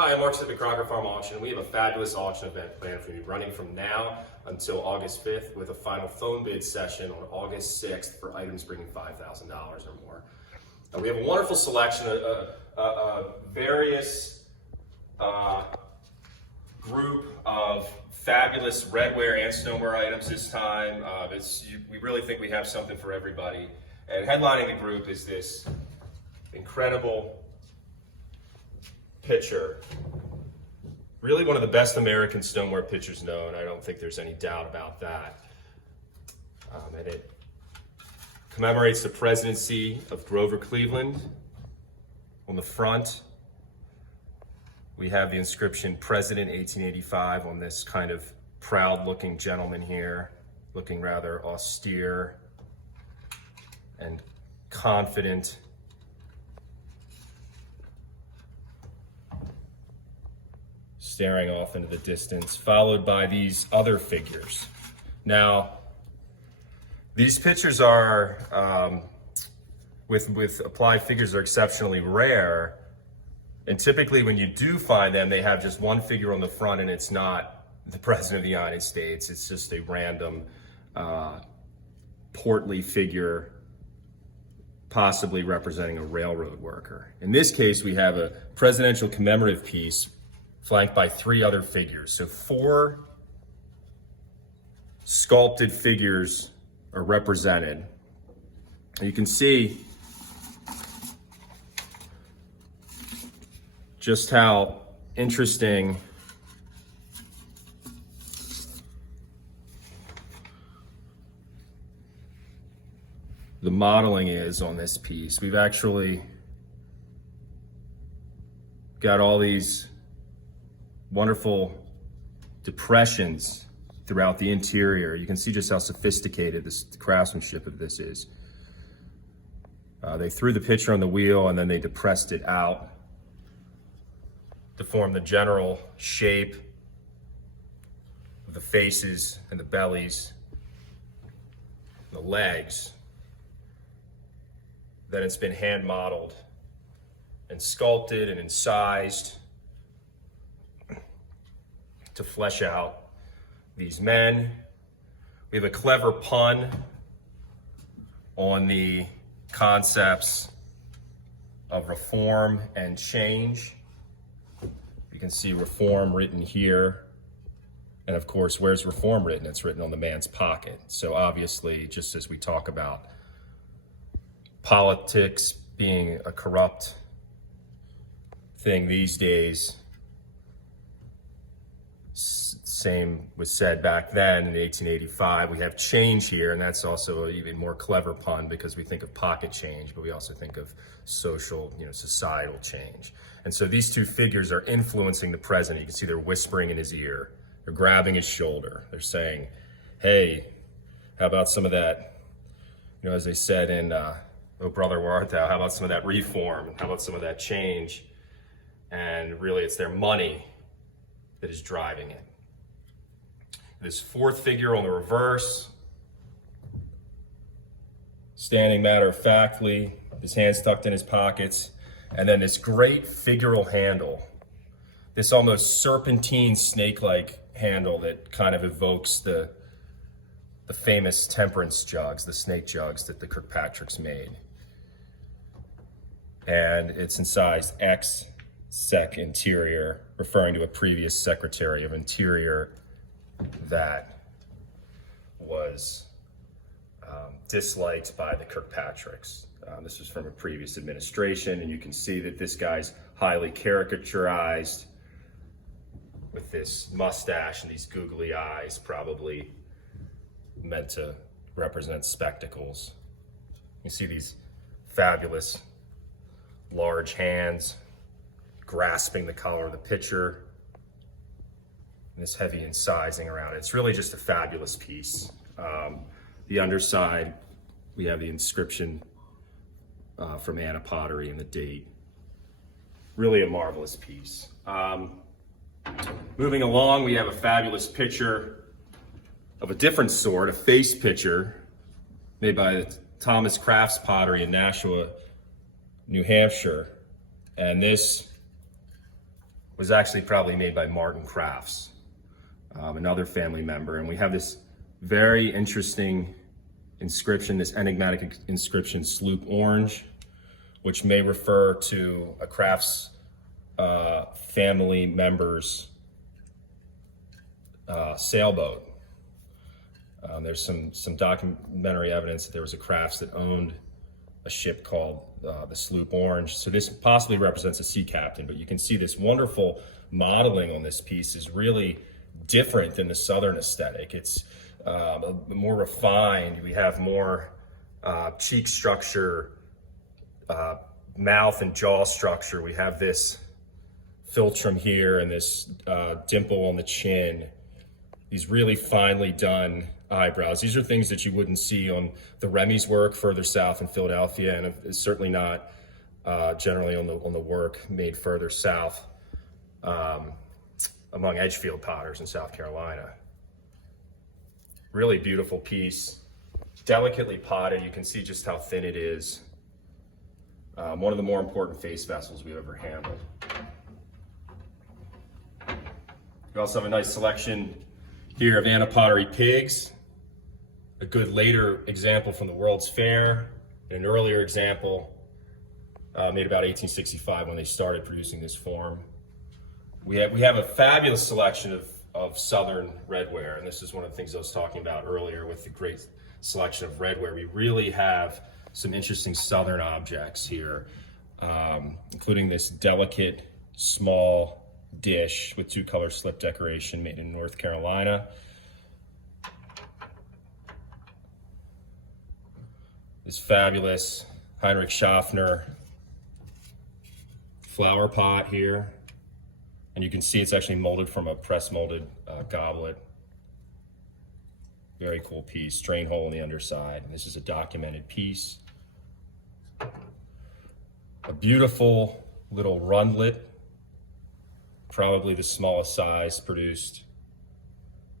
Hi, I'm Mark at the Crocker Farm Auction, and we have a fabulous auction event planned for you running from now until August 5th with a final phone bid session on August 6th for items bringing $5,000 or more. We have a wonderful selection of various group of fabulous Redware and Stoneware items this time. We really think we have something for everybody. And headlining the group is this incredible pitcher. Really one of the best American stoneware pitchers known. I don't think there's any doubt about that. And it commemorates the presidency of Grover Cleveland. On the front, we have the inscription President 1885 on this kind of proud looking gentleman here, looking rather austere and confident. Staring off into the distance, followed by these other figures. Now, these pictures are, with applied figures, are exceptionally rare. And typically when you do find them, they have just one figure on the front and it's not the President of the United States. It's just a random portly figure, possibly representing a railroad worker. In this case, we have a presidential commemorative piece flanked by three other figures. So four sculpted figures are represented. And you can see just how interesting the modeling is on this piece. We've actually got all these wonderful depressions throughout the interior. You can see just how sophisticated this craftsmanship of this is. They threw the pitcher on the wheel and then they depressed it out to form the general shape of the faces and the bellies, the legs. Then it's been hand modeled and sculpted and incised to flesh out these men. We have a clever pun on the concepts of reform and change. You can see reform written here. And of course, where's reform written? It's written on the man's pocket. So obviously, just as we talk about politics being a corrupt thing these days, same was said back then in 1885. We have change here, and that's also an even more clever pun because we think of pocket change, but we also think of social, societal change. And so these two figures are influencing the president. You can see they're whispering in his ear. They're grabbing his shoulder. They're saying, hey, how about some of that, as they said in Oh Brother, Where Art Thou? How about some of that reform? How about some of that change? And really it's their money that is driving it. This fourth figure on the reverse, standing matter-of-factly, his hands tucked in his pockets, and then this great figural handle, this almost serpentine snake-like handle that kind of evokes the famous temperance jugs, the snake jugs that the Kirkpatricks made. And it's incised X Sec Interior, referring to a previous Secretary of Interior that was disliked by the Kirkpatricks. This was from a previous administration, and you can see that this guy's highly caricaturized with this mustache and these googly eyes, probably meant to represent spectacles. You see these fabulous large hands grasping the collar of the pitcher. This heavy incising around it. It's really just a fabulous piece. The underside, we have the inscription from Anna Pottery and the date. Really a marvelous piece. Moving along, we have a fabulous pitcher of a different sort, a face pitcher made by the Thomas Crafts Pottery in Nashua, New Hampshire. And this was actually probably made by Martin Crafts, another family member. And we have this very interesting inscription, this enigmatic inscription, Sloop Orange, which may refer to a Crafts family member's sailboat. There's some documentary evidence that there was a Crafts that owned a ship called the Sloop Orange. So this possibly represents a sea captain, but you can see this wonderful modeling on this piece is really different than the Southern aesthetic. It's more refined. We have more cheek structure, mouth and jaw structure. We have this philtrum here and this dimple on the chin. These really finely done eyebrows. These are things that you wouldn't see on the Remy's work further south in Philadelphia, and it's certainly not generally on the work made further south among Edgefield potters in South Carolina. Really beautiful piece, delicately potted. You can see just how thin it is. One of the more important face vessels we've ever handled. We also have a nice selection here of Anna pottery pigs, a good later example from the World's Fair, and an earlier example made about 1865 when they started producing this form. We have a fabulous selection of Southern redware, and this is one of the things I was talking about earlier with the great selection of redware. We really have some interesting Southern objects here, including this delicate small dish with 2-color slip decoration made in North Carolina. This fabulous Heinrich Schaffner flower pot here. And you can see it's actually molded from a press molded goblet. Very cool piece, drain hole in the underside. And this is a documented piece. A beautiful little rundlet, probably the smallest size produced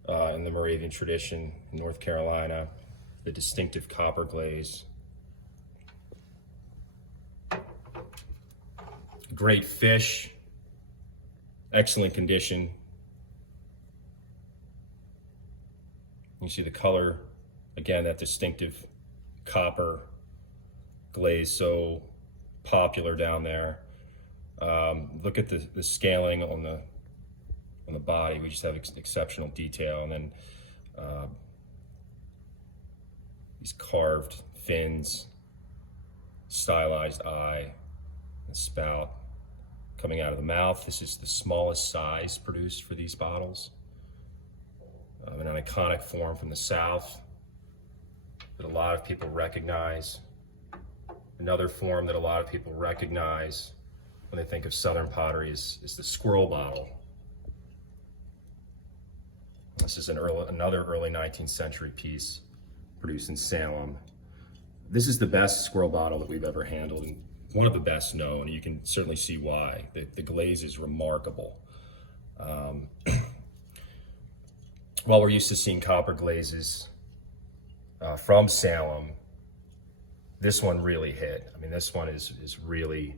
in the Moravian tradition in North Carolina. The distinctive copper glaze. Great fish, excellent condition. You see the color, again, that distinctive copper glaze, so popular down there. Look at the scaling on the body. We just have exceptional detail, and then these carved fins, stylized eye, and spout coming out of the mouth. This is the smallest size produced for these bottles. An iconic form from the South that a lot of people recognize. Another form that a lot of people recognize when they think of Southern pottery is the squirrel bottle. This is another early 19th century piece produced in Salem. This is the best squirrel bottle that we've ever handled, and one of the best known. You can certainly see why. The glaze is remarkable. While we're used to seeing copper glazes from Salem, this one really hit. I mean, this one is really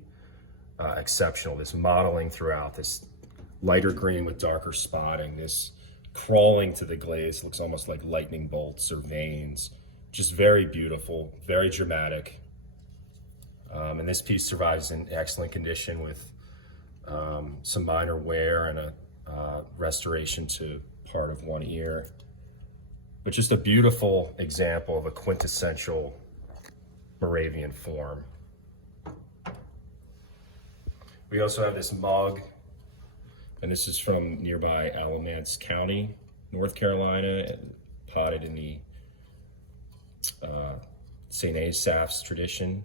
exceptional. This modeling throughout, this lighter green with darker spotting, this crawling to the glaze, looks almost like lightning bolts or veins. Just very beautiful, very dramatic. And this piece survives in excellent condition with some minor wear and a restoration to part of one ear. But just a beautiful example of a quintessential Moravian form. We also have this mug, and this is from nearby Alamance County, North Carolina, and potted in the St. Asaph's tradition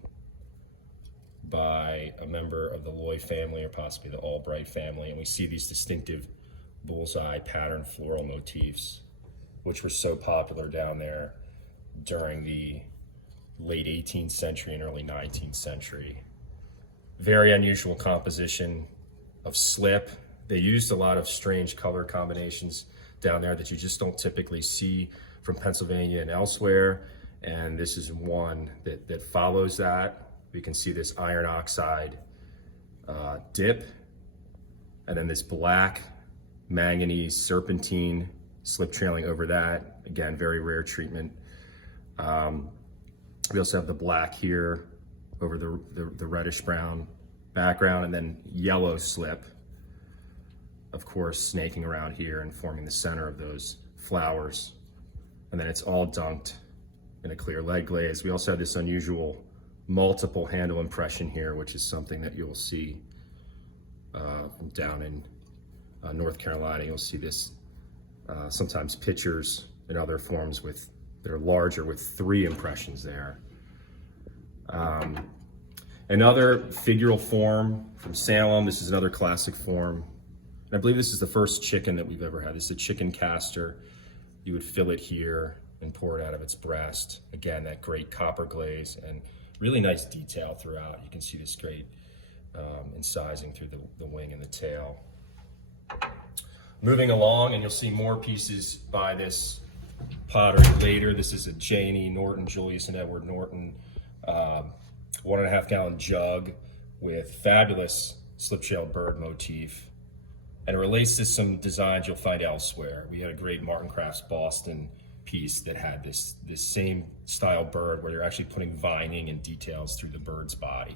by a member of the Loy family, or possibly the Albright family. And we see these distinctive bullseye pattern floral motifs, which were so popular down there during the late 18th century and early 19th century. Very unusual composition of slip. They used a lot of strange color combinations down there that you just don't typically see from Pennsylvania and elsewhere. And this is one that follows that. We can see this iron oxide dip And then this black manganese serpentine slip trailing over that. Again, very rare treatment. We also have the black here over the reddish brown background, and then yellow slip, of course, snaking around here and forming the center of those flowers. And then it's all dunked in a clear lead glaze. We also have this unusual multiple handle impression here, which is something that you'll see down in North Carolina. You'll see this sometimes pictures in other forms that are larger with 3 impressions there. Another figural form from Salem. This is another classic form. And I believe this is the first chicken that we've ever had. This is a chicken caster. You would fill it here and pour it out of its breast. Again, that great copper glaze and really nice detail throughout. You can see this great incising through the wing and the tail. Moving along, and you'll see more pieces by this pottery later. This is a Janie Norton, Julius and Edward Norton 1.5 gallon jug with fabulous slip-shelled bird motif. And it relates to some designs you'll find elsewhere. We had a great Martin Crafts Boston piece that had this same style bird where you're actually putting vining and details through the bird's body.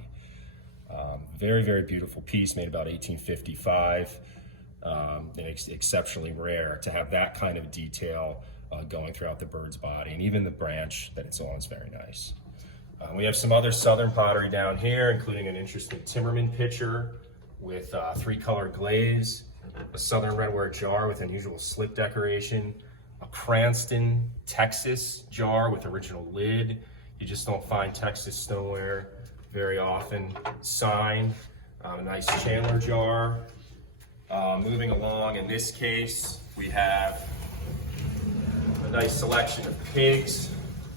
Very, very beautiful piece made about 1855. And exceptionally rare to have that kind of detail going throughout the bird's body, and even the branch that it's on is very nice. We have some other southern pottery down here, including an interesting Timmerman pitcher with 3-color glaze, a southern redware jar with unusual slip decoration, a Cranston, Texas jar with original lid. You just don't find Texas stoneware very often. Signed, a nice Chandler jar. Moving along, in this case, we have a nice selection of pigs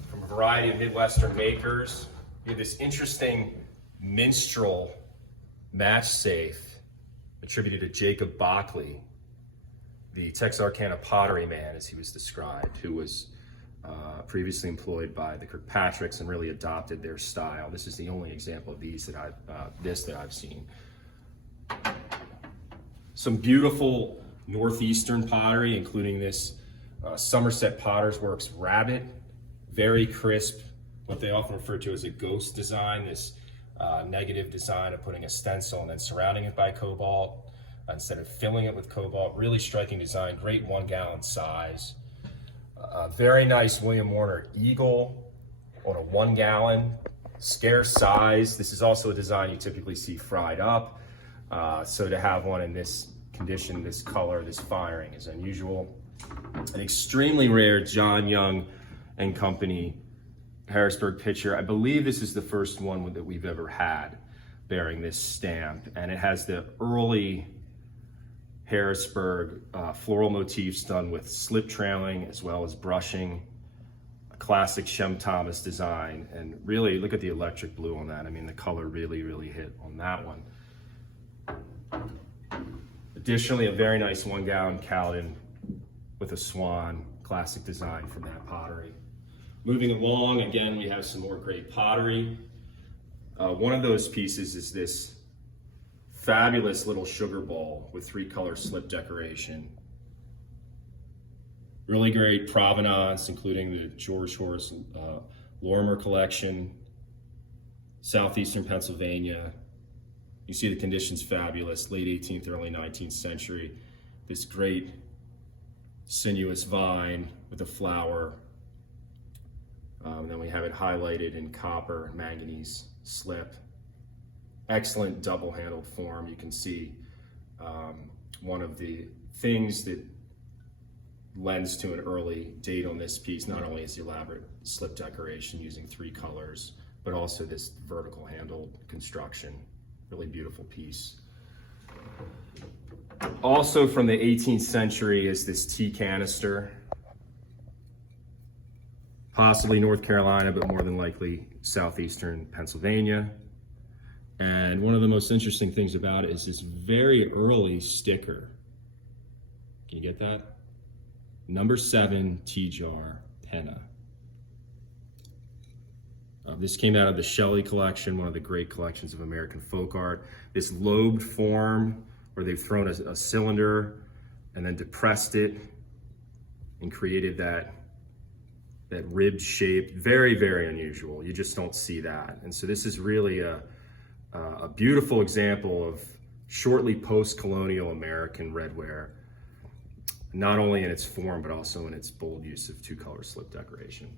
from a variety of Midwestern makers. We have this interesting minstrel match safe attributed to Jacob Bockley, the Texarkana pottery man, as he was described, who was previously employed by the Kirkpatricks and really adopted their style. This is the only example of these that I've seen. Some beautiful Northeastern pottery, including this Somerset Potter's Works rabbit, very crisp, what they often refer to as a ghost design, this negative design of putting a stencil and then surrounding it by cobalt instead of filling it with cobalt. Really striking design, great 1 gallon size. Very nice William Warner eagle on a 1 gallon, scarce size. This is also a design you typically see fried up. So to have one in this condition, this color, this firing is unusual. An extremely rare John Young and Company Harrisburg pitcher. I believe this is the first one that we've ever had bearing this stamp, and it has the early Harrisburg floral motifs done with slip trailing as well as brushing. A classic Shem Thomas design, and really look at the electric blue on that. I mean, the color really, really hit on that one. Additionally, a very nice 1 gallon Cowden with a swan, classic design from that pottery. Moving along, again, we have some more great pottery. One of those pieces is this fabulous little sugar bowl with 3-color slip decoration. Really great provenance, including the George Horace Lorimer collection, Southeastern Pennsylvania. You see the conditions fabulous, late 18th, early 19th century. This great sinuous vine with a flower. And then we have it highlighted in copper, manganese slip. Excellent double-handled form. You can see one of the things that lends to an early date on this piece, not only is the elaborate slip decoration using 3 colors, but also this vertical handled construction. Really beautiful piece. Also from the 18th century is this tea canister. Possibly North Carolina, but more than likely Southeastern Pennsylvania. And one of the most interesting things about it is this very early sticker. Can you get that? Number 7 tea jar, Penna. This came out of the Shelley collection, one of the great collections of American folk art. This lobed form where they've thrown a cylinder and then depressed it and created that ribbed shape. Very, very unusual. You just don't see that. And so this is really a beautiful example of shortly post-colonial American redware, not only in its form, but also in its bold use of two-color slip decoration.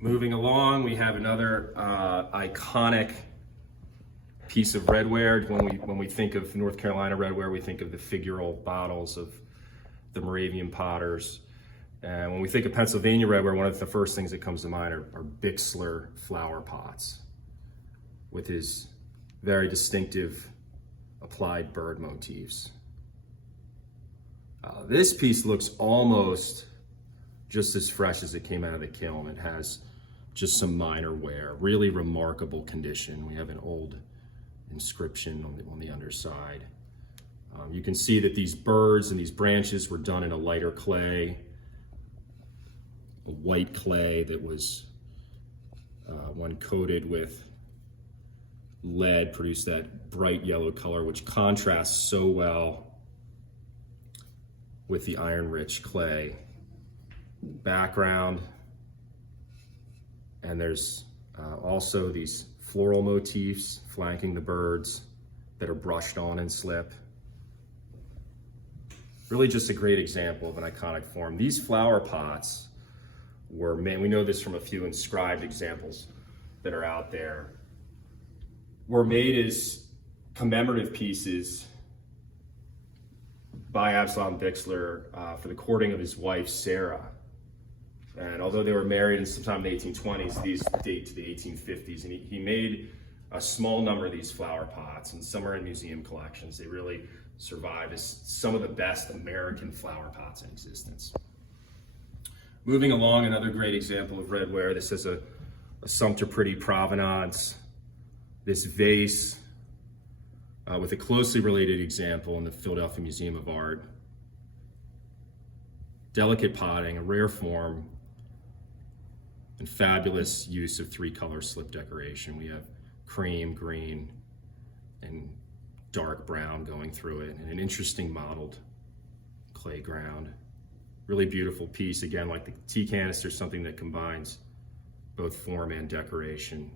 Moving along, we have another iconic piece of redware. When we think of North Carolina redware, we think of the Figural bottles of the Moravian potters. And when we think of Pennsylvania redware, one of the first things that comes to mind are Bixler flower pots with his very distinctive applied bird motifs. This piece looks almost just as fresh as it came out of the kiln. It has just some minor wear, really remarkable condition. We have an old inscription on the underside. You can see that these birds and these branches were done in a lighter clay, a white clay that was, when coated with lead, produced that bright yellow color, which contrasts so well with the iron-rich clay background. And there's also these floral motifs flanking the birds that are brushed on in slip. Really just a great example of an iconic form. These flower pots were made, we know this from a few inscribed examples that are out there, were made as commemorative pieces by Absalom Bixler for the courting of his wife, Sarah. And although they were married in sometime in the 1820s, these date to the 1850s. And he made a small number of these flower pots, and some are in museum collections. They really survive as some of the best American flower pots in existence. Moving along, another great example of redware. This is a Sumter Pretty provenance. This vase with a closely related example in the Philadelphia Museum of Art. Delicate potting, a rare form, and fabulous use of three-color slip decoration. We have cream, green, and dark brown going through it, and an interesting mottled clay ground. Really beautiful piece, again, like the tea canister, something that combines both form and decoration.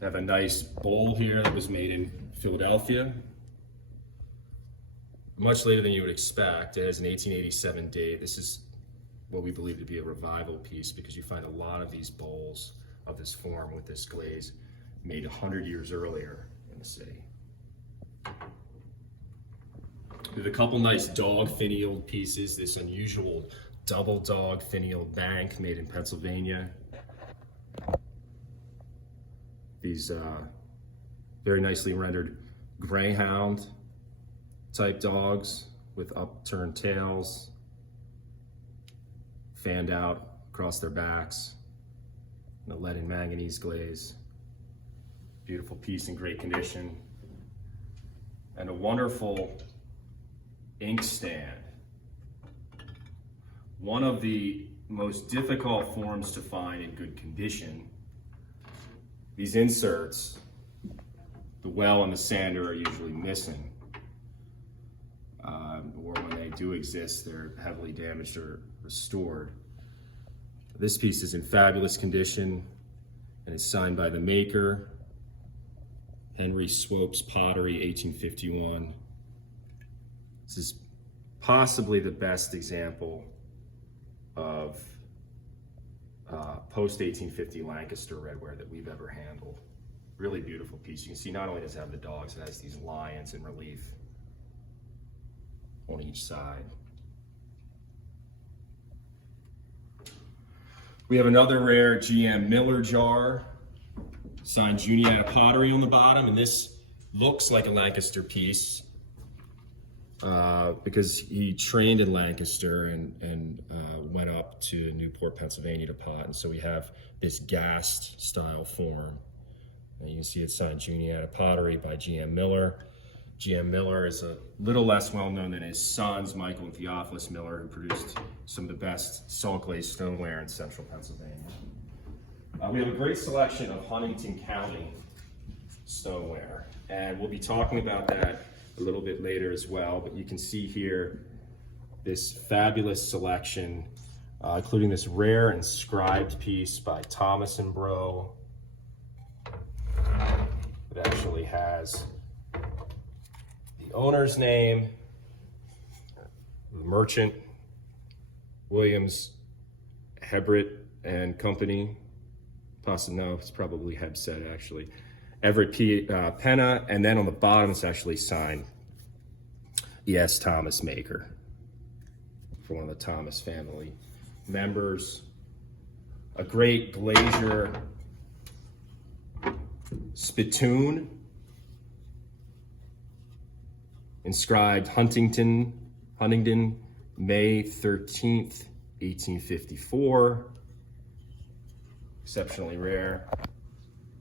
I have a nice bowl here that was made in Philadelphia, much later than you would expect. It has an 1887 date. This is what we believe to be a revival piece, because you find a lot of these bowls of this form with this glaze made 100 years earlier in the city. We have a couple nice dog finialed pieces. This unusual double dog finialed bank made in Pennsylvania. These very nicely rendered greyhound type dogs with upturned tails, fanned out across their backs, and a lead and manganese glaze. Beautiful piece in great condition. And a wonderful inkstand. One of the most difficult forms to find in good condition. These inserts, the well and the sander are usually missing. Or when they do exist, they're heavily damaged or restored. This piece is in fabulous condition and is signed by the maker, Henry Swope's Pottery, 1851. This is possibly the best example of post-1850 Lancaster redware that we've ever handled. Really beautiful piece. You can see not only does it have the dogs, it has these lions in relief on each side. We have another rare GM Miller jar, signed Juniata Pottery on the bottom, and this looks like a Lancaster piece because he trained in Lancaster and went up to Newport, Pennsylvania to pot, and so we have this gast style form. And you can see it's signed Juniata Pottery by GM Miller. GM Miller is a little less well known than his sons, Michael and Theophilus Miller, who produced some of the best salt glazed stoneware in central Pennsylvania. We have a great selection of Huntington County stoneware, and we'll be talking about that a little bit later as well, but you can see here this fabulous selection, including this rare inscribed piece by Thomas and Bro. It actually has the owner's name, the merchant, Williams, Hebert and Company. No, it's probably Hebset actually. Everett Penna, and then on the bottom it's actually signed E.S. Thomas Maker for one of the Thomas family members. A great glazier spittoon inscribed Huntington, May 13th, 1854. Exceptionally rare.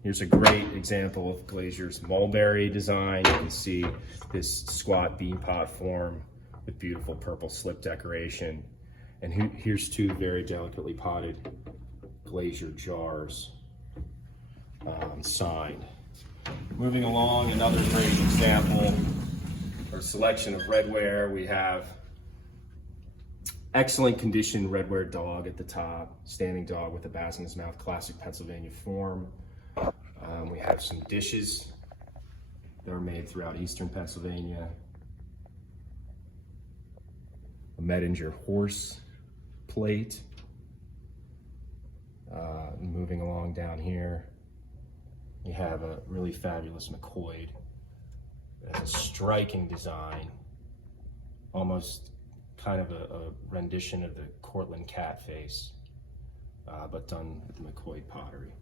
Here's a great example of glazier's mulberry design. You can see this squat bean pot form with beautiful purple slip decoration. And here's two very delicately potted glazier jars signed. Moving along, another great example or selection of redware. We have excellent condition redware dog at the top, standing dog with a bass in his mouth, classic Pennsylvania form. We have some dishes that are made throughout eastern Pennsylvania. A Medinger horse plate. Moving along down here, you have a really fabulous McCoy. It has a striking design, almost kind of a rendition of the Cortland cat face, but done with the McCoy pottery.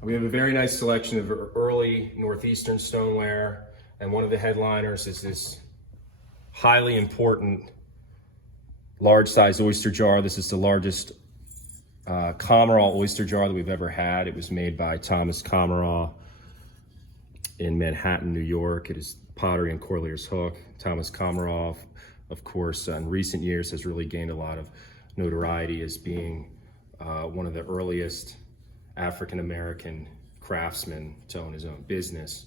We have a very nice selection of early Northeastern stoneware, and one of the headliners is this highly important large size oyster jar. This is the largest Commerall oyster jar that we've ever had. It was made by Thomas Commerall in Manhattan, New York. It is pottery and Corlear's Hook. Thomas Commerall, of course, in recent years has really gained a lot of notoriety as being one of the earliest African-American craftsmen to own his own business.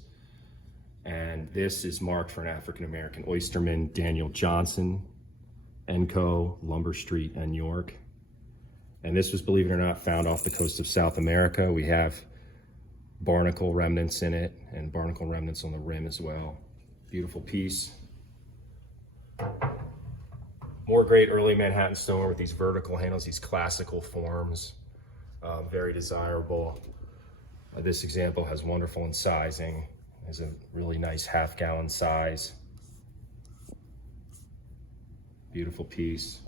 And this is marked for an African-American oysterman, Daniel Johnson & Co., Lumber Street and York. And this was, believe it or not, found off the coast of South America. We have barnacle remnants in it and barnacle remnants on the rim as well. Beautiful piece. More great early Manhattan stoneware with these vertical handles, these classical forms. Very desirable. This example has wonderful incising. Has a really nice half-gallon size. Beautiful piece.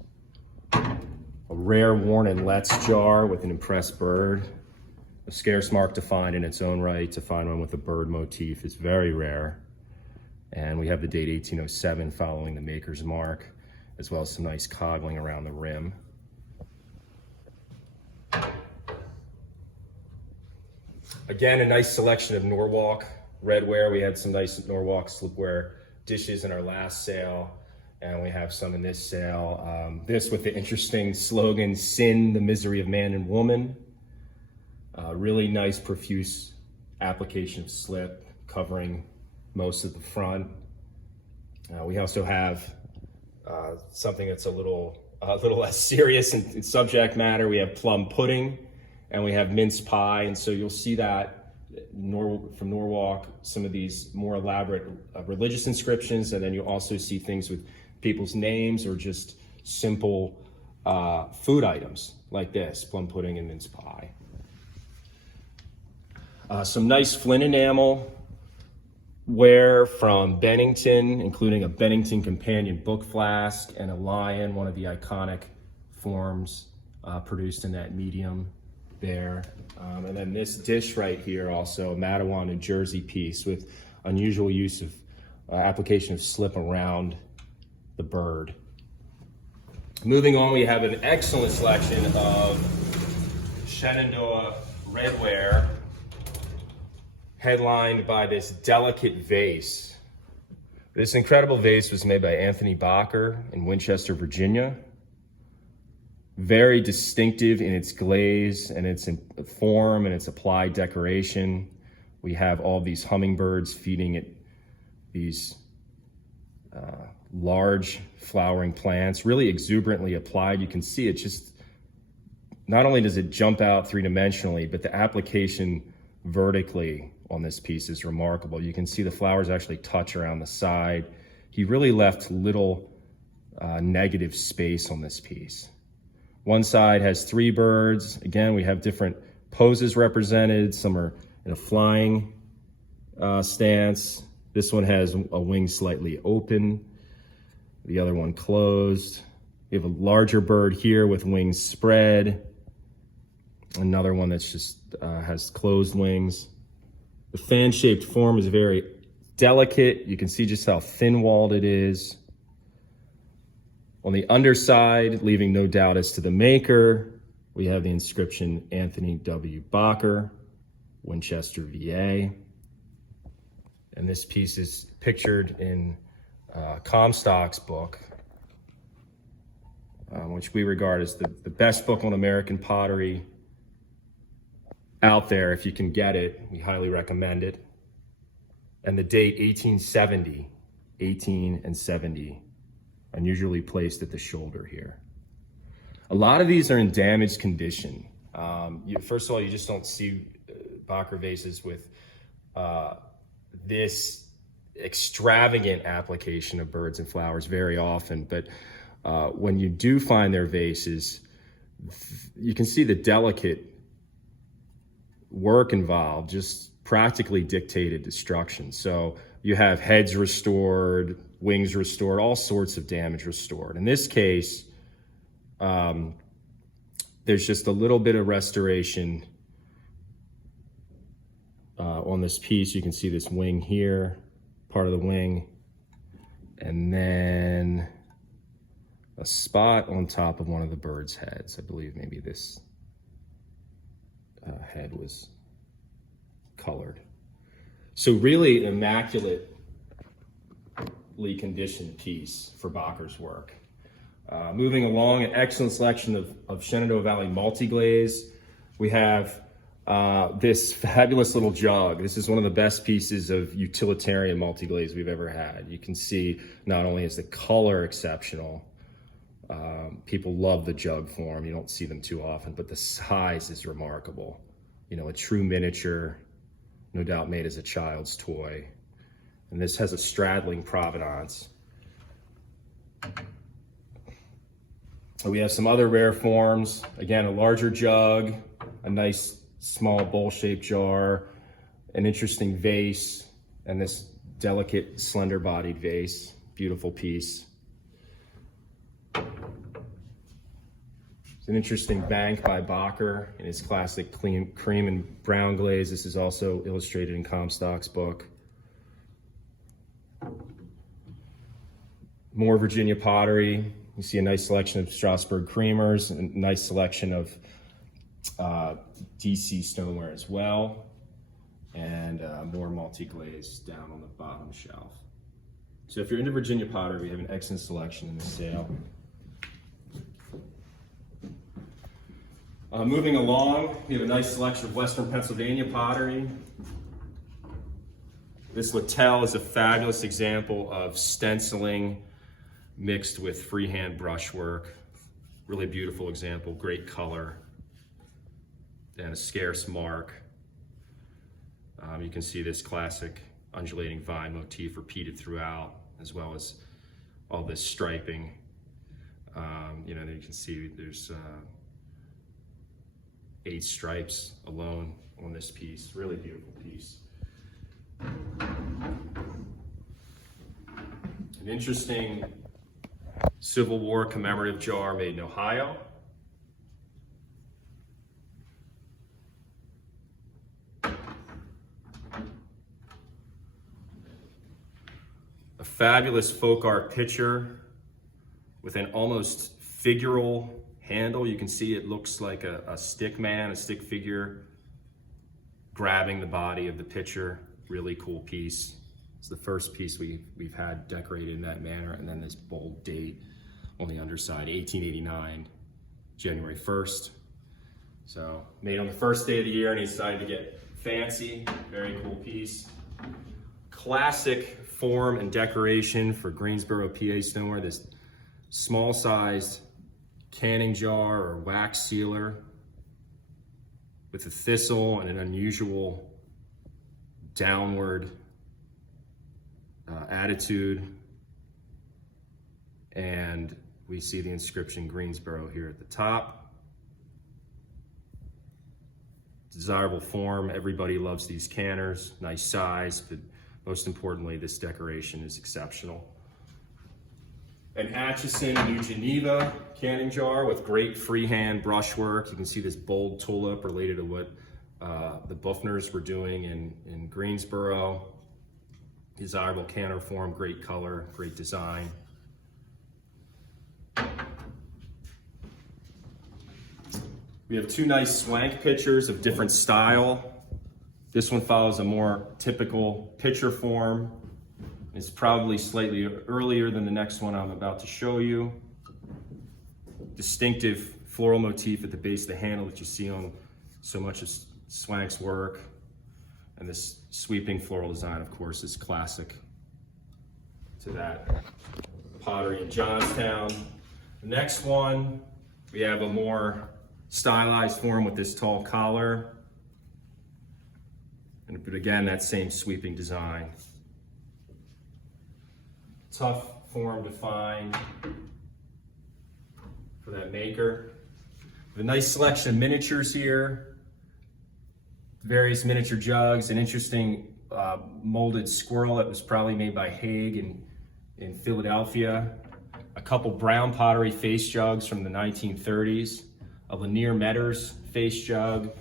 A rare Warren and Letts jar with an impressed bird. A scarce mark to find in its own right. To find one with a bird motif is very rare. And we have the date 1807 following the maker's mark, as well as some nice coggling around the rim. Again, a nice selection of Norwalk redware. We had some nice Norwalk slipware dishes in our last sale, and we have some in this sale. This with the interesting slogan, "Sin, the misery of man and woman." Really nice profuse application of slip covering most of the front. We also have something that's a little less serious in subject matter. We have plum pudding and we have mince pie, and so you'll see that from Norwalk, some of these more elaborate religious inscriptions, and then you also see things with people's names or just simple food items like this, plum pudding and mince pie. Some nice flint enamel ware from Bennington, including a Bennington Companion book flask and a lion, one of the iconic forms produced in that medium there. And then this dish right here, also a Matawan, New Jersey piece with unusual use of application of slip around the bird. Moving on, we have an excellent selection of Shenandoah redware. headlined by this delicate vase. This incredible vase was made by Anthony Bacher in Winchester, Virginia. Very distinctive in its glaze and its form and its applied decoration. We have all these hummingbirds feeding it these large flowering plants, really exuberantly applied. You can see it just, not only does it jump out three-dimensionally, but the application vertically on this piece is remarkable. You can see the flowers actually touch around the side. He really left little negative space on this piece. One side has 3 birds. Again, we have different poses represented. Some are in a flying stance. This one has a wing slightly open, the other one closed. We have a larger bird here with wings spread. Another one that's just has closed wings. The fan-shaped form is very delicate. You can see just how thin-walled it is. On the underside, leaving no doubt as to the maker, we have the inscription Anthony W. Bacher, Winchester, VA. And this piece is pictured in Comstock's book, which we regard as the best book on American pottery out there. If you can get it, we highly recommend it. And the date 1870, 18 and 70, unusually placed at the shoulder here. A lot of these are in damaged condition. First of all, you just don't see Bacher vases with this extravagant application of birds and flowers very often, but when you do find their vases, you can see the delicate work involved just practically dictated destruction. So you have heads restored, wings restored, all sorts of damage restored. In this case, there's just a little bit of restoration on this piece. You can see this wing here, part of the wing, and then a spot on top of one of the bird's heads. I believe maybe this head was colored. So really immaculately conditioned piece for Bacher's work. Moving along, an excellent selection of Shenandoah Valley multi-glaze. We have this fabulous little jug. This is one of the best pieces of utilitarian multi-glaze we've ever had. You can see not only is the color exceptional, people love the jug form. You don't see them too often, but the size is remarkable. You know, a true miniature, no doubt made as a child's toy. And this has a straddling provenance. We have some other rare forms. Again, a larger jug, a nice small bowl-shaped jar, an interesting vase, and this delicate, slender-bodied vase. Beautiful piece. It's an interesting bank by Bacher in his classic cream and brown glaze. This is also illustrated in Comstock's book. More Virginia pottery. You see a nice selection of Strasbourg creamers, and a nice selection of DC stoneware as well, and more multi-glaze down on the bottom shelf. So if you're into Virginia pottery, we have an excellent selection in the sale. Moving along, we have a nice selection of Western Pennsylvania pottery. This Littell is a fabulous example of stenciling mixed with freehand brushwork. Really beautiful example, great color, and a scarce mark. You can see this classic undulating vine motif repeated throughout, as well as all this striping. You know, you can see there's 8 stripes alone on this piece. Really beautiful piece. An interesting Civil War commemorative jar made in Ohio. A fabulous folk art pitcher with an almost figural handle. You can see it looks like a stick man, a stick figure. grabbing the body of the pitcher. Really cool piece. It's the first piece we've had decorated in that manner, and then this bold date on the underside, 1889, January 1st. So made on the first day of the year, and he decided to get fancy. Very cool piece. Classic form and decoration for Greensboro, PA stoneware. This small sized canning jar or wax sealer with a thistle and an unusual downward attitude. And we see the inscription Greensboro here at the top. Desirable form. Everybody loves these canners. Nice size, but most importantly, this decoration is exceptional. An Atchison New Geneva canning jar with great freehand brushwork. You can see this bold tulip related to what the Buffners were doing in Greensboro. Desirable canner form, great color, great design. We have two nice Swank pitchers of different style. This one follows a more typical pitcher form. It's probably slightly earlier than the next one I'm about to show you. Distinctive floral motif at the base of the handle that you see on so much of Swank's work. And this sweeping floral design, of course, is classic to that pottery in Johnstown. The next one, we have a more stylized form with this tall collar. But again, that same sweeping design. Tough form to find for that maker. A nice selection of miniatures here. Various miniature jugs, an interesting molded squirrel that was probably made by Haig in Philadelphia. A couple brown pottery face jugs from the 1930s. A Lanier Metters face jug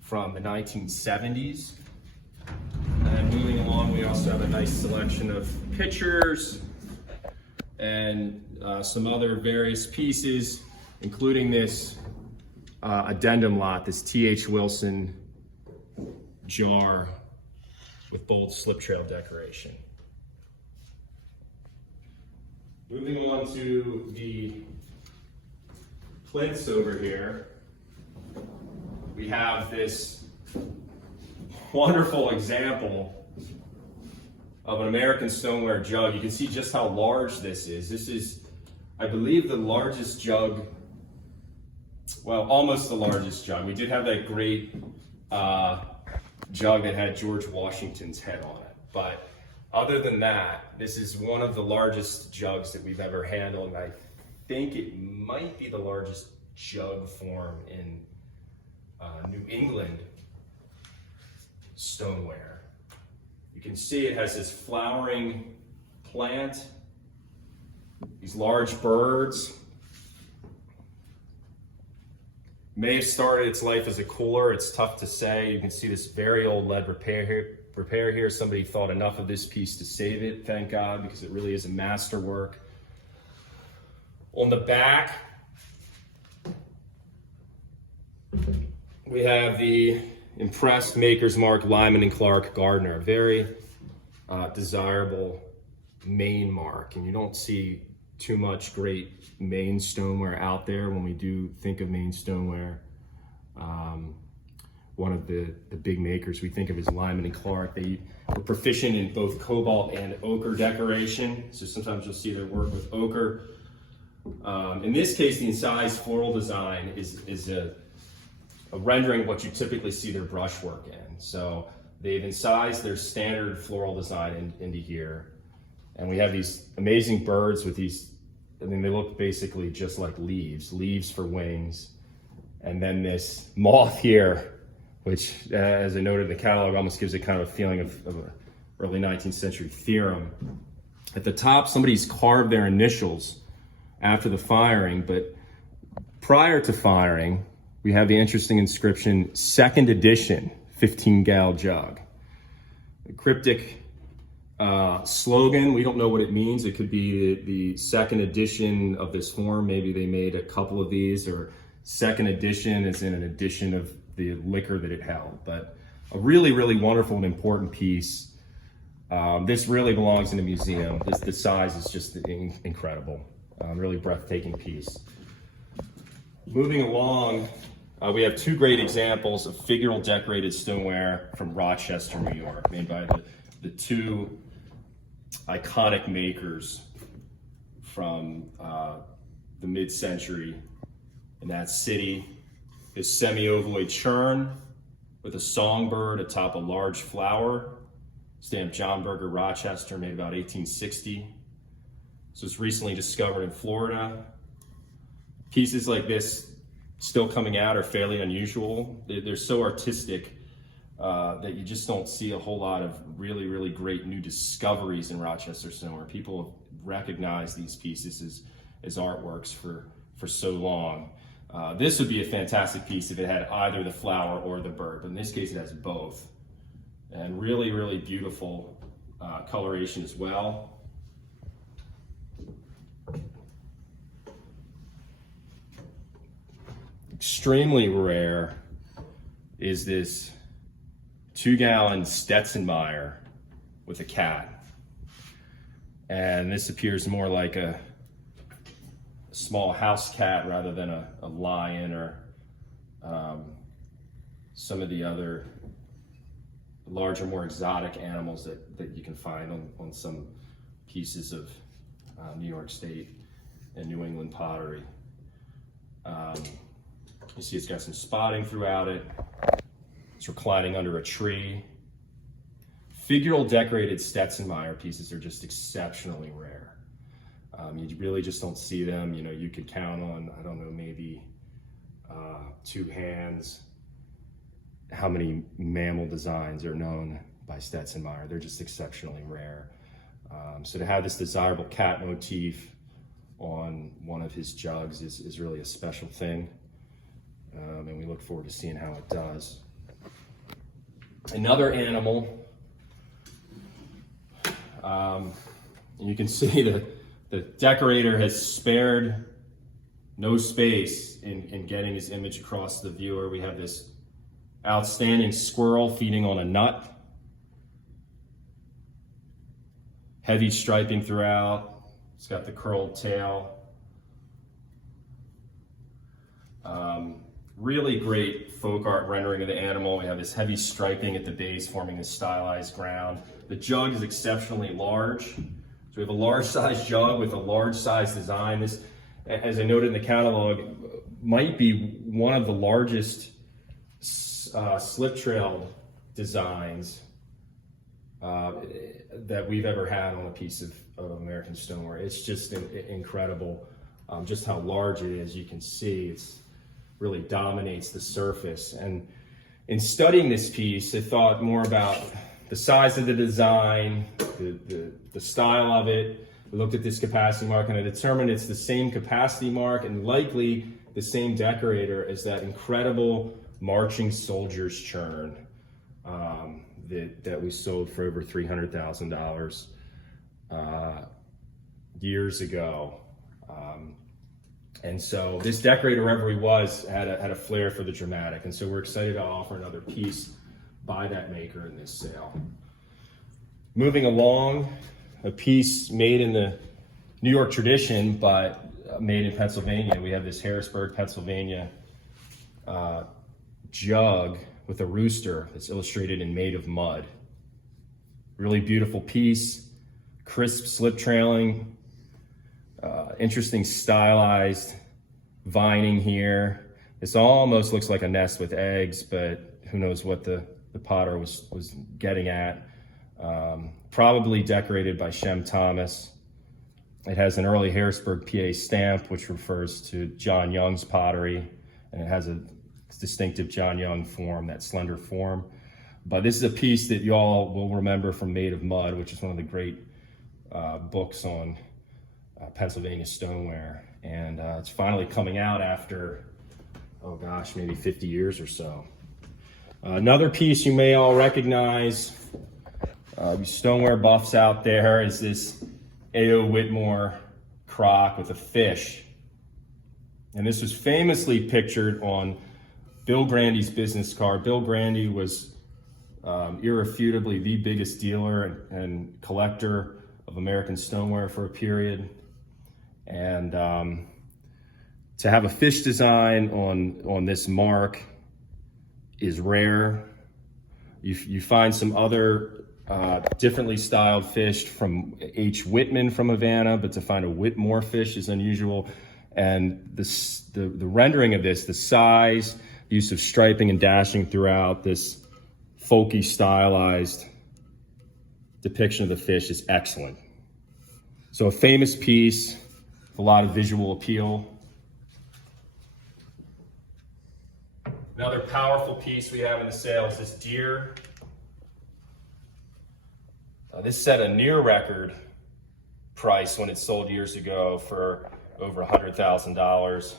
from the 1970s. And moving along, we also have a nice selection of pitchers and some other various pieces, including this addendum lot, this T.H. Wilson jar with bold slip trail decoration. Moving on to the plinths over here, we have this wonderful example of an American stoneware jug. You can see just how large this is. This is, I believe, the largest jug, well, almost the largest jug. We did have that great jug that had George Washington's head on it. But other than that, this is one of the largest jugs that we've ever handled. And I think it might be the largest jug form in New England stoneware. You can see it has this flowering plant, these large birds. May have started its life as a cooler. It's tough to say. You can see this very old lead repair here. Somebody thought enough of this piece to save it, thank God, because it really is a masterwork. On the back, we have the impressed Maker's Mark Lyman and Clark Gardner, a very desirable Maine mark, and you don't see too much great Maine stoneware out there. When we do think of Maine stoneware, one of the big makers we think of is Lyman and Clark. They were proficient in both cobalt and ochre decoration, so sometimes you'll see their work with ochre. In this case, the incised floral design is a rendering of what you typically see their brushwork in. So they've incised their standard floral design into here. And we have these amazing birds with these, I mean, they look basically just like leaves for wings. And then this moth here, which, as I noted in the catalog, almost gives it kind of a feeling of an early 19th century theorem. At the top, somebody's carved their initials after the firing, but prior to firing, we have the interesting inscription, 2nd edition, 15-gal jug. The cryptic slogan, we don't know what it means. It could be the 2nd edition of this form. Maybe they made a couple of these, or 2nd edition is in an edition of the liquor that it held. But a really, really wonderful and important piece. This really belongs in a museum. The size is just incredible. Really breathtaking piece. Moving along, we have two great examples of figural decorated stoneware from Rochester, New York, made by the two iconic makers from the mid-century in that city. This semi-ovoid churn with a songbird atop a large flower, stamped John Berger, Rochester, made about 1860. So it's recently discovered in Florida. Pieces like this still coming out are fairly unusual. They're so artistic that you just don't see a whole lot of really, really great new discoveries in Rochester stoneware. People have recognized these pieces as artworks for so long. This would be a fantastic piece if it had either the flower or the bird, but in this case it has both. And really, really beautiful coloration as well. Extremely rare is this 2-gallon Stetson with a cat. And this appears more like a small house cat rather than a lion or some of the other larger, more exotic animals that you can find on some pieces of New York State and New England pottery. You see it's got some spotting throughout it. It's reclining under a tree. Figural decorated Stetson pieces are just exceptionally rare. You really just don't see them. You know, you could count on, I don't know, maybe 2 hands how many mammal designs are known by Stetson. They're just exceptionally rare. So to have this desirable cat motif on one of his jugs is really a special thing. And we look forward to seeing how it does. Another animal, and you can see that the decorator has spared no space in getting his image across to the viewer. We have this outstanding squirrel feeding on a nut. Heavy striping throughout. It's got the curled tail. Really great folk art rendering of the animal. We have this heavy striping at the base forming this stylized ground. The jug is exceptionally large. So we have a large size jug with a large size design. This, as I noted in the catalog, might be one of the largest slip trail designs that we've ever had on a piece of American stoneware. It's just incredible just how large it is. You can see it's really dominates the surface. And in studying this piece, I thought more about the size of the design, the style of it. I looked at this capacity mark and I determined it's the same capacity mark and likely the same decorator as that incredible marching soldiers churn that we sold for over $300,000 years ago. And so this decorator, wherever he was, had a flair for the dramatic. And so we're excited to offer another piece by that maker in this sale. Moving along, a piece made in the New York tradition, but made in Pennsylvania. We have this Harrisburg, Pennsylvania jug with a rooster that's illustrated and made of mud. Really beautiful piece, crisp slip trailing, interesting stylized vining here. This almost looks like a nest with eggs, but who knows what the potter was getting at. Probably decorated by Shem Thomas. It has an early Harrisburg, PA stamp, which refers to John Young's pottery, and it has a distinctive John Young form, that slender form. But this is a piece that y'all will remember from Made of Mud, which is one of the great books on Pennsylvania stoneware. And it's finally coming out after, oh gosh, maybe 50 years or so. Another piece you may all recognize, you stoneware buffs out there, is this A.O. Whitmore crock with a fish. And this was famously pictured on Bill Grandy's business card. Bill Grandy was irrefutably the biggest dealer and collector of American stoneware for a period. And to have a fish design on this mark is rare. You find some other differently styled fish from H. Whitman from Havana, but to find a Whitmore fish is unusual. And the rendering of this, the size, use of striping and dashing throughout, this folky stylized depiction of the fish is excellent. So a famous piece with a lot of visual appeal. Another powerful piece we have in the sale is this deer. This set a near record price when it sold years ago for over $100,000.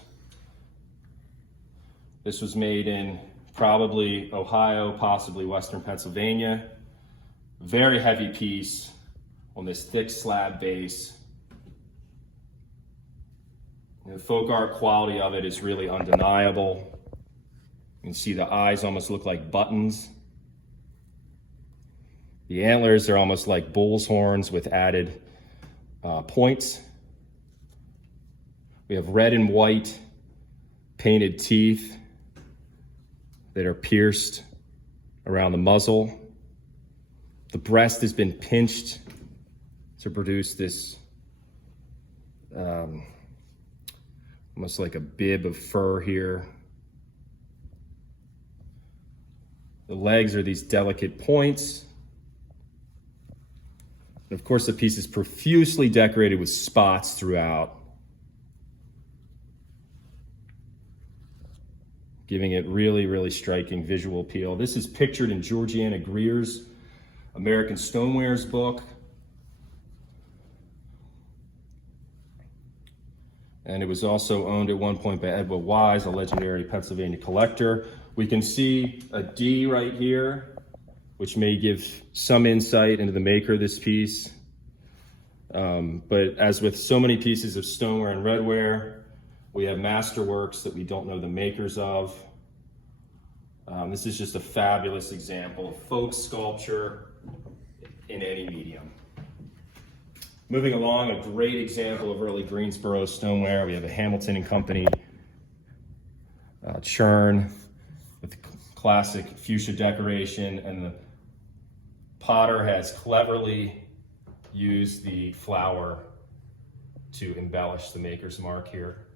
This was made in probably Ohio, possibly Western Pennsylvania. Very heavy piece on this thick slab base. The folk art quality of it is really undeniable. You can see the eyes almost look like buttons. The antlers are almost like bull's horns with added points. We have red and white painted teeth that are pierced around the muzzle. The breast has been pinched to produce this almost like a bib of fur here. The legs are these delicate points. And of course, the piece is profusely decorated with spots throughout, giving it really, really striking visual appeal. This is pictured in Georgiana Greer's American Stoneware's book. And it was also owned at one point by Edward Wise, a legendary Pennsylvania collector. We can see a D right here, which may give some insight into the maker of this piece. But as with so many pieces of stoneware and redware, we have Masterworks that we don't know the makers of. This is just a fabulous example of folk sculpture in any medium. Moving along, a great example of early Greensboro stoneware. We have a Hamilton and Company churn with classic fuchsia decoration, and the potter has cleverly used the flower to embellish the maker's mark here.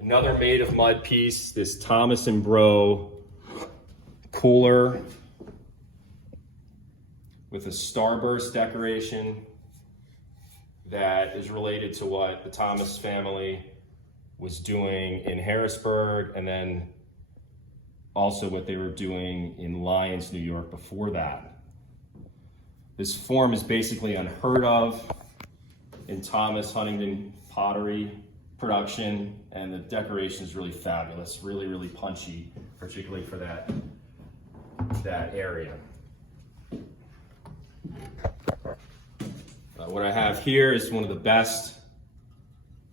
Another made of mud piece, this Thomas and Bro cooler with a starburst decoration that is related to what the Thomas family was doing in Harrisburg, and then also what they were doing in Lyons, New York before that. This form is basically unheard of in Thomas Huntington pottery production, and the decoration is really fabulous, really, really punchy, particularly for that area. What I have here is one of the best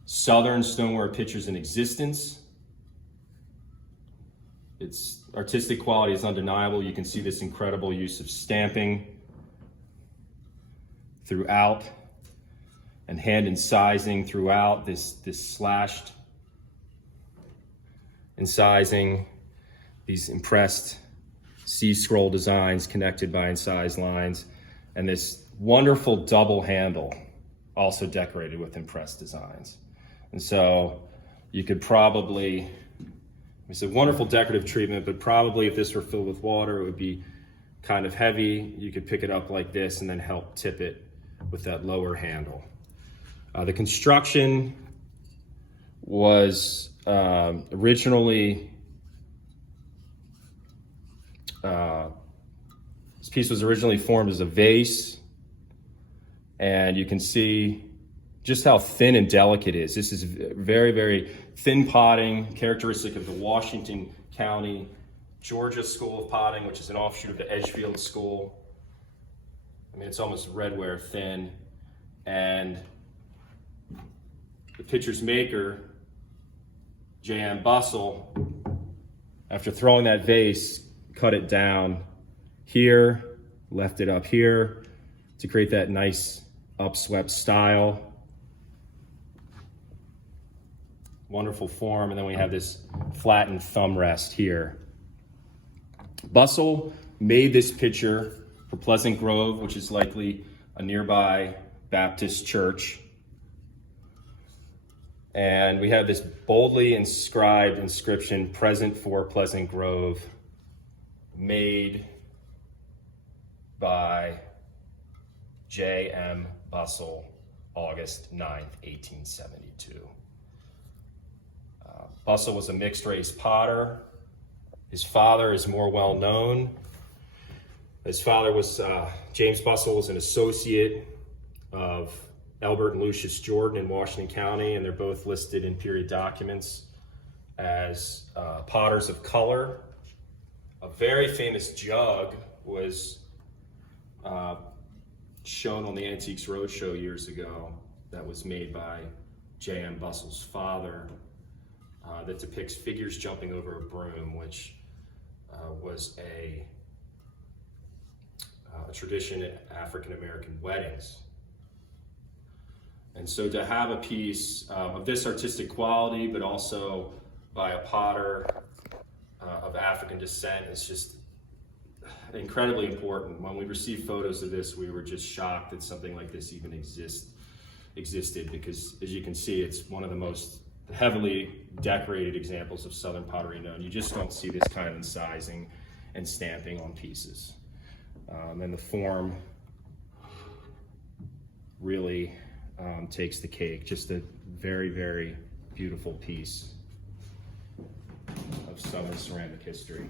Southern stoneware pictures in existence. Its artistic quality is undeniable. You can see this incredible use of stamping throughout and hand incising throughout, this slashed incising, these impressed C-scroll designs connected by incised lines, and this wonderful double handle also decorated with impressed designs. And so you could probably, it's a wonderful decorative treatment, but probably if this were filled with water, it would be kind of heavy. You could pick it up like this and then help tip it with that lower handle. The construction was originally, this piece was originally formed as a vase, and you can see just how thin and delicate it is. This is very, very thin potting, characteristic of the Washington County, Georgia School of Potting, which is an offshoot of the Edgefield School. I mean, it's almost redware thin. And the picture's maker, J.M. Bussell, after throwing that vase, cut it down here, left it up here to create that nice upswept style. Wonderful form, and then we have this flattened thumb rest here. Bussell made this picture for Pleasant Grove, which is likely a nearby Baptist church. And we have this boldly inscribed inscription, present for Pleasant Grove, made by J.M. Bussell, August 9th, 1872. Bussell was a mixed-race potter. His father is more well known. His father was, James Bussell was an associate of Elbert and Lucius Jordan in Washington County, and they're both listed in period documents as potters of color. A very famous jug was shown on the Antiques Roadshow years ago that was made by J.M. Bussell's father that depicts figures jumping over a broom, which was a tradition at African-American weddings. And so to have a piece of this artistic quality, but also by a potter of African descent, is just incredibly important. When we received photos of this, we were just shocked that something like this even existed, because as you can see, it's one of the most heavily decorated examples of Southern pottery known. You just don't see this kind of incising and stamping on pieces. And the form really takes the cake. Just a very, very beautiful piece of Southern ceramic history.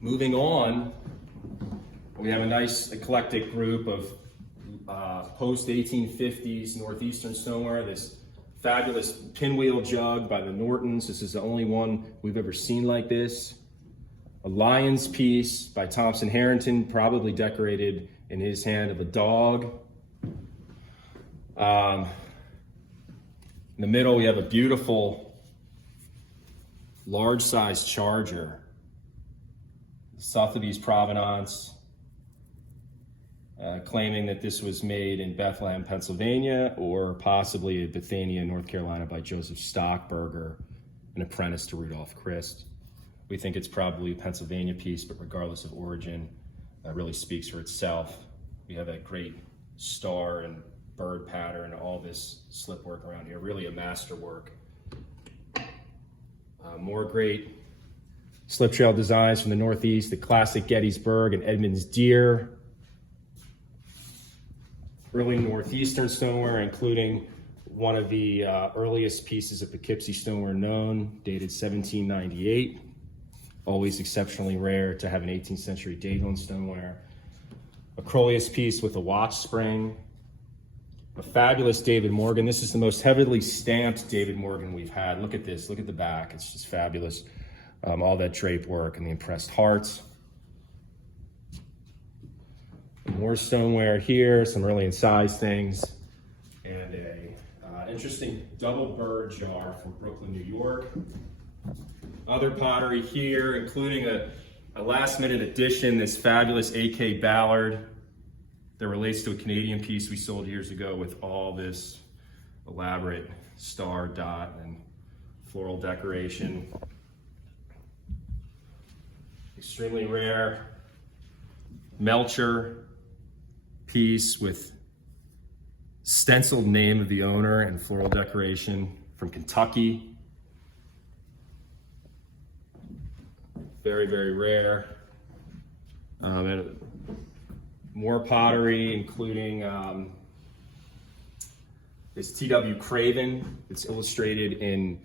Moving on, we have a nice eclectic group of post-1850s Northeastern stoneware. This fabulous pinwheel jug by the Nortons. This is the only one we've ever seen like this. A lion's piece by Thompson Harrington, probably decorated in his hand of a dog. In the middle, we have a beautiful large-sized charger. Sotheby's provenance, claiming that this was made in Bethlehem, Pennsylvania, or possibly in Bethania, North Carolina, by Joseph Stockburger, an apprentice to Rudolph Christ. We think it's probably a Pennsylvania piece, but regardless of origin, that really speaks for itself. We have that great star and bird pattern, all this slip work around here, really a masterwork. More great slip trail designs from the Northeast, the classic Gettysburg and Edmunds deer. Early Northeastern stoneware, including one of the earliest pieces of Poughkeepsie stoneware known, dated 1798. Always exceptionally rare to have an 18th century date on stoneware. A Crolius piece with a watch spring. A fabulous David Morgan. This is the most heavily stamped David Morgan we've had. Look at this, look at the back. It's just fabulous. All that drape work and the impressed hearts. More stoneware here, some really incised things, and a interesting double bird jar from Brooklyn, New York. Other pottery here, including a last-minute addition, this fabulous AK Ballard that relates to a Canadian piece we sold years ago with all this elaborate star, dot, and floral decoration. Extremely rare Melcher piece with stenciled name of the owner and floral decoration from Kentucky. Very, very rare. And more pottery, including this T.W. Craven. It's illustrated in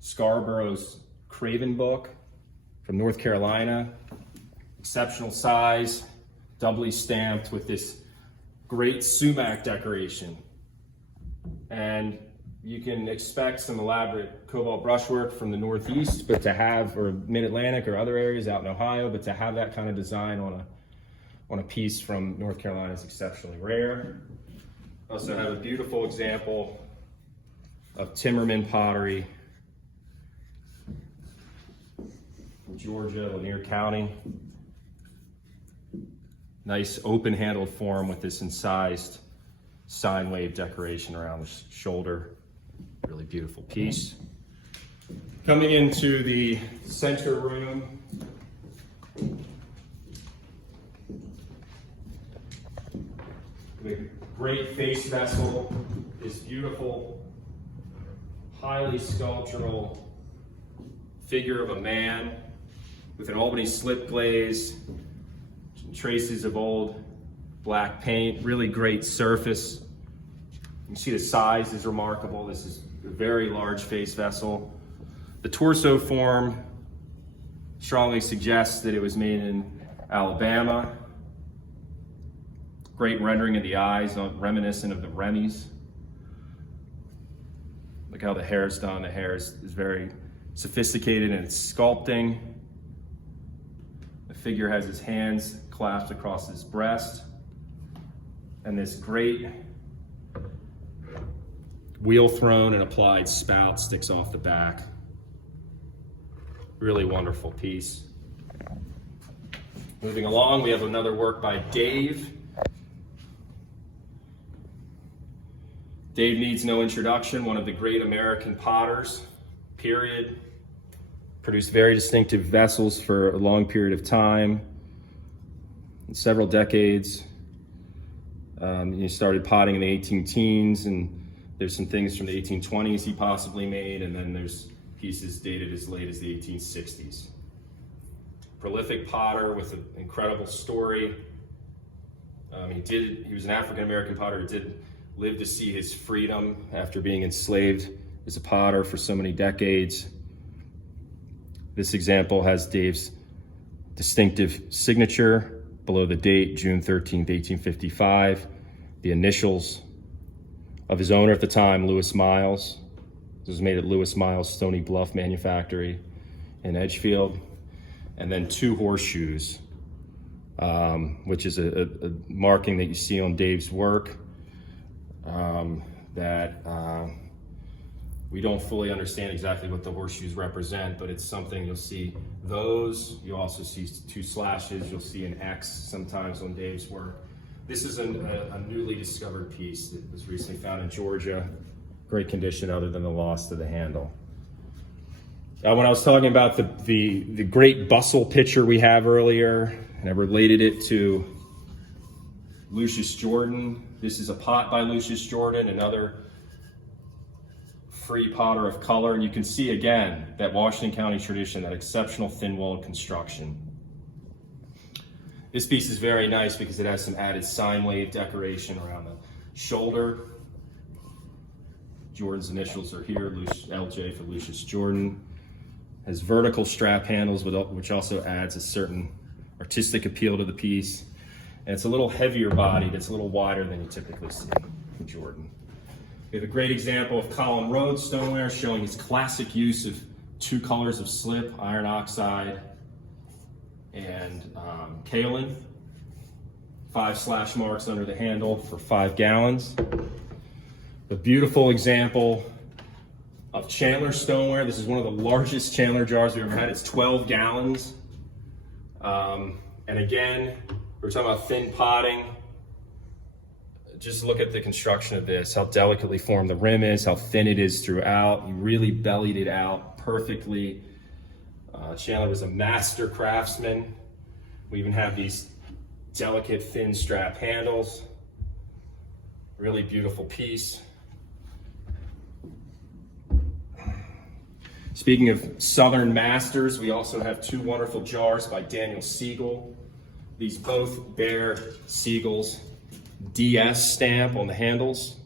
Scarborough's Craven book from North Carolina. Exceptional size, doubly stamped with this great sumac decoration. And you can expect some elaborate cobalt brushwork from the Northeast, but to have, or Mid-Atlantic or other areas out in Ohio, but to have that kind of design on a piece from North Carolina is exceptionally rare. Also have a beautiful example of Timmerman pottery, which Georgia, Lanier County. Nice open-handled form with this incised sine wave decoration around the shoulder. Really beautiful piece. Coming into the center room, the great face vessel, this beautiful, highly sculptural figure of a man with an Albany slip glaze, traces of old black paint, really great surface. You can see the size is remarkable. This is a very large face vessel. The torso form strongly suggests that it was made in Alabama. Great rendering of the eyes, reminiscent of the Remy's. Look how the hair is done. The hair is very sophisticated in its sculpting. The figure has his hands clasped across his breast. And this great wheel throne and applied spout sticks off the back. Really wonderful piece. Moving along, we have another work by Dave. Dave needs no introduction, one of the great American potters, period. Produced very distinctive vessels for a long period of time, several decades. He started potting in the 18 teens, and there's some things from the 1820s he possibly made, and then there's pieces dated as late as the 1860s. Prolific potter with an incredible story. He was an African-American potter who did live to see his freedom after being enslaved as a potter for so many decades. This example has Dave's distinctive signature below the date, June 13th, 1855, the initials of his owner at the time, Lewis Miles. This was made at Lewis Miles Stony Bluff Manufactory in Edgefield. And then two horseshoes, which is a marking that you see on Dave's work that we don't fully understand exactly what the horseshoes represent, but it's something you'll see those. You also see two slashes. You'll see an X sometimes on Dave's work. This is a newly discovered piece that was recently found in Georgia. Great condition other than the loss to the handle. When I was talking about the great bustle picture we have earlier, and I related it to Lucius Jordan. This is a pot by Lucius Jordan, another free potter of color. And you can see again that Washington County tradition, that exceptional thin-walled construction. This piece is very nice because it has some added sine wave decoration around the shoulder. Jordan's initials are here, LJ for Lucius Jordan. Has vertical strap handles, which also adds a certain artistic appeal to the piece. And it's a little heavier bodied, it's a little wider than you typically see in Jordan. We have a great example of Colin Rhodes stoneware showing his classic use of two colors of slip, iron oxide and kaolin. 5 slash marks under the handle for 5 gallons. A beautiful example of Chandler stoneware. This is one of the largest Chandler jars we've ever had. It's 12 gallons. And again, we're talking about thin potting. Just look at the construction of this, how delicately formed the rim is, how thin it is throughout. You really bellied it out perfectly. Chandler was a master craftsman. We even have these delicate thin strap handles. Really beautiful piece. Speaking of Southern masters, we also have 2 wonderful jars by Daniel Siegel. These both bear Siegel's DS stamp on the handles.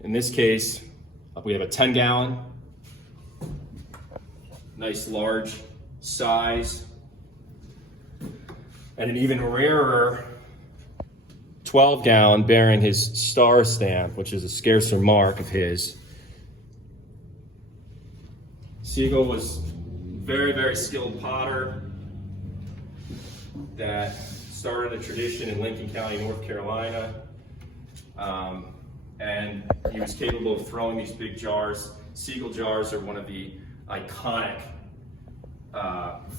In this case, we have a 10 gallon, nice large size, and an even rarer 12 gallon bearing his star stamp, which is a scarcer mark of his. Siegel was very, very skilled potter that started a tradition in Lincoln County, North Carolina. And he was capable of throwing these big jars. Siegel jars are one of the iconic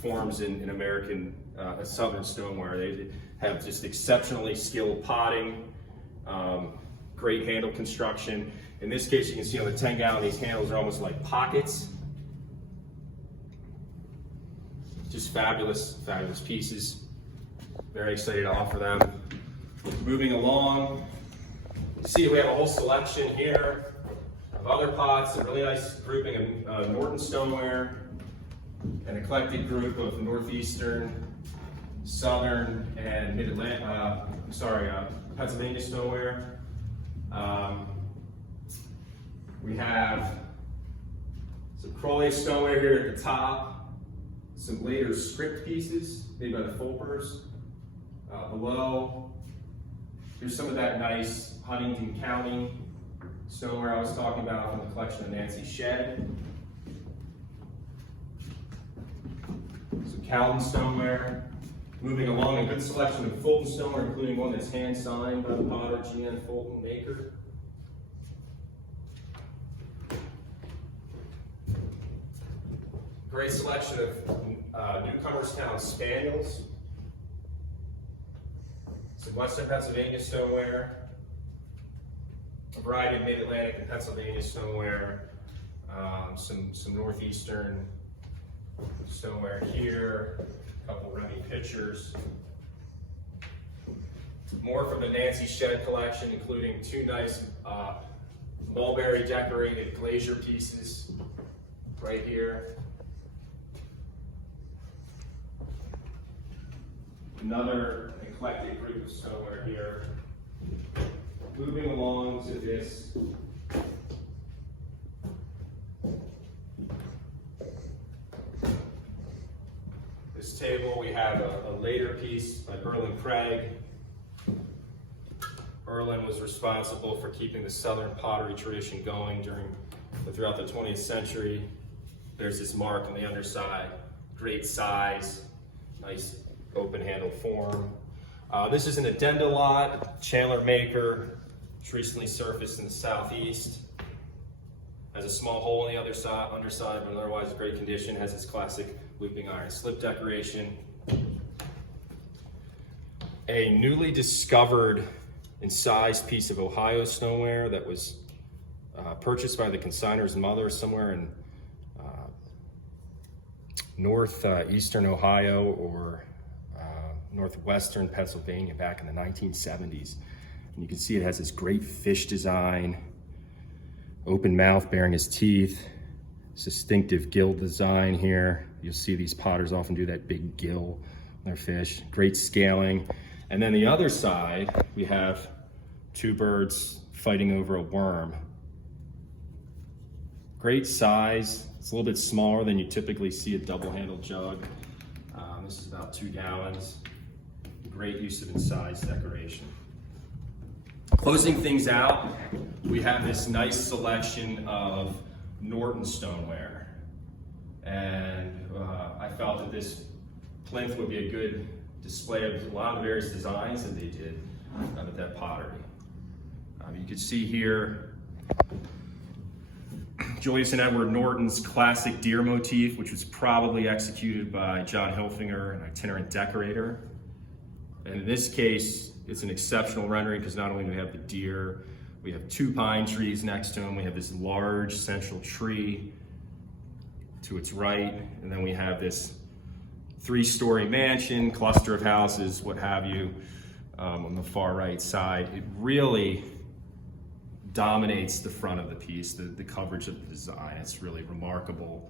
forms in American Southern stoneware. They have just exceptionally skilled potting, great handle construction. In this case, you can see on the 10-gallon, these handles are almost like pockets. Just fabulous, fabulous pieces. Very excited to offer them. Moving along, you see we have a whole selection here of other pots, a really nice grouping of Norton stoneware, an eclectic group of Northeastern, Southern, and Mid-Atlantic, Pennsylvania stoneware. We have some Crowley stoneware here at the top, some later script pieces made by the Fulpers. Below, here's some of that nice Huntington County stoneware I was talking about from the collection of Nancy Shed. Some Calvin stoneware. Moving along, a good selection of Fulton stoneware, including one that's hand-signed by the potter G.N. Fulton Maker. Great selection of Newcomerstown Spaniels. Some Western Pennsylvania stoneware. A variety of Mid-Atlantic and Pennsylvania stoneware. Some Northeastern stoneware here. A couple Remy pitchers. More from the Nancy Shed collection, including two nice mulberry decorated glazier pieces right here. Another eclectic group of stoneware here. Moving along to this table, we have a later piece by Erlen Craig. Erlen was responsible for keeping the Southern pottery tradition going throughout the 20th century. There's this mark on the underside, great size, nice open-handled form. This is an addenda lot, Chandler Maker, which recently surfaced in the southeast. Has a small hole on the underside, but otherwise great condition. Has this classic looping iron slip decoration. A newly discovered incised piece of Ohio stoneware that was purchased by the consignor's mother somewhere in Northeastern Ohio or Northwestern Pennsylvania back in the 1970s. And you can see it has this great fish design, open mouth bearing his teeth, this distinctive gill design here. You'll see these potters often do that big gill on their fish. Great scaling. And then the other side, we have two birds fighting over a worm. Great size. It's a little bit smaller than you typically see a double-handled jug. This is about 2 gallons. Great use of incised decoration. Closing things out, we have this nice selection of Norton stoneware. And I felt that this plinth would be a good display of a lot of the various designs that they did with that pottery. You can see here Julius and Edward Norton's classic deer motif, which was probably executed by John Hilfinger, an itinerant decorator. And in this case, it's an exceptional rendering because not only do we have the deer, we have 2 pine trees next to him, we have this large central tree to its right, and then we have this 3-story mansion, cluster of houses, what have you, on the far right side. It really dominates the front of the piece, the coverage of the design. It's really remarkable.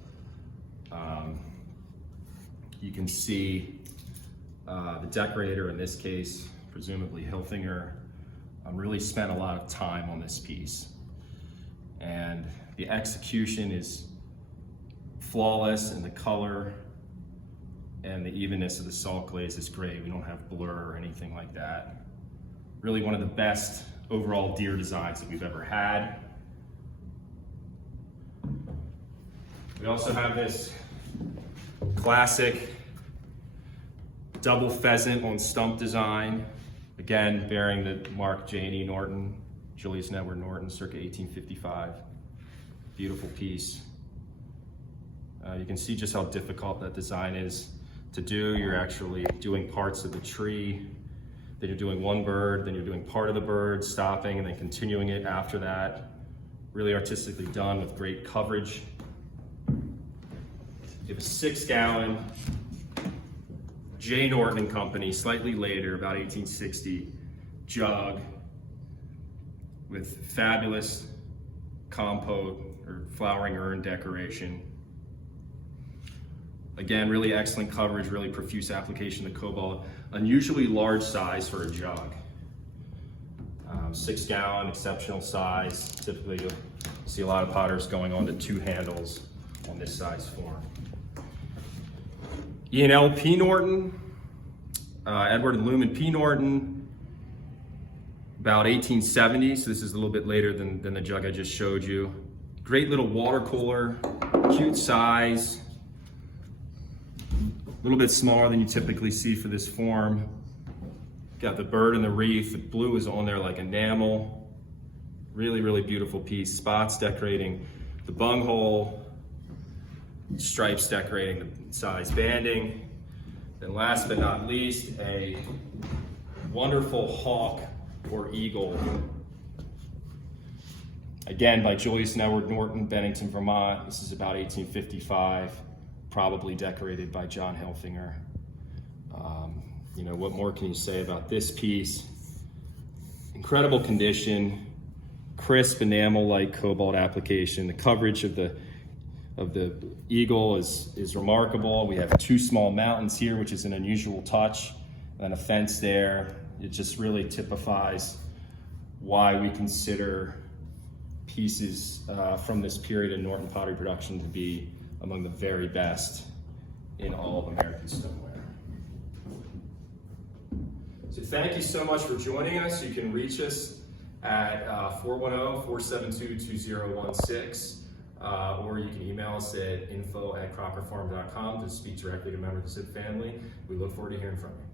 You can see the decorator, in this case, presumably Hilfinger, really spent a lot of time on this piece. And the execution is flawless, and the color and the evenness of the salt glaze is great. We don't have blur or anything like that. Really one of the best overall deer designs that we've ever had. We also have this classic double pheasant on stump design, again bearing the mark J&E Norton, Julius and Edward Norton, circa 1855. Beautiful piece. You can see just how difficult that design is to do. You're actually doing parts of the tree, then you're doing one bird, then you're doing part of the bird, stopping and then continuing it after that. Really artistically done with great coverage. You have a 6-gallon J. Norton and Company, slightly later, about 1860, jug with fabulous compote or flowering urn decoration. Again, really excellent coverage, really profuse application of cobalt. Unusually large size for a jug. 6-gallon, exceptional size. Typically you'll see a lot of potters going on to 2 handles on this size form. E&L P. Norton, Edward and Lumen P. Norton, about 1870, so this is a little bit later than the jug I just showed you. Great little water cooler, cute size. A little bit smaller than you typically see for this form. Got the bird and the wreath. The blue is on there like enamel. Really, really beautiful piece. Spots decorating the bunghole. Stripes decorating the size banding. Then last but not least, a wonderful hawk or eagle. Again, by Joyce and Edward Norton, Bennington, Vermont. This is about 1855. Probably decorated by John Helfinger. You know, what more can you say about this piece? Incredible condition, crisp enamel-like cobalt application. The coverage of the eagle is remarkable. We have 2 small mountains here, which is an unusual touch, and a fence there. It just really typifies why we consider pieces from this period in Norton pottery production to be among the very best in all of American stoneware. So thank you so much for joining us. You can reach us at 410-472-2016, or you can email us at info@crockerfarm.com to speak directly to members of the SIP family. We look forward to hearing from you.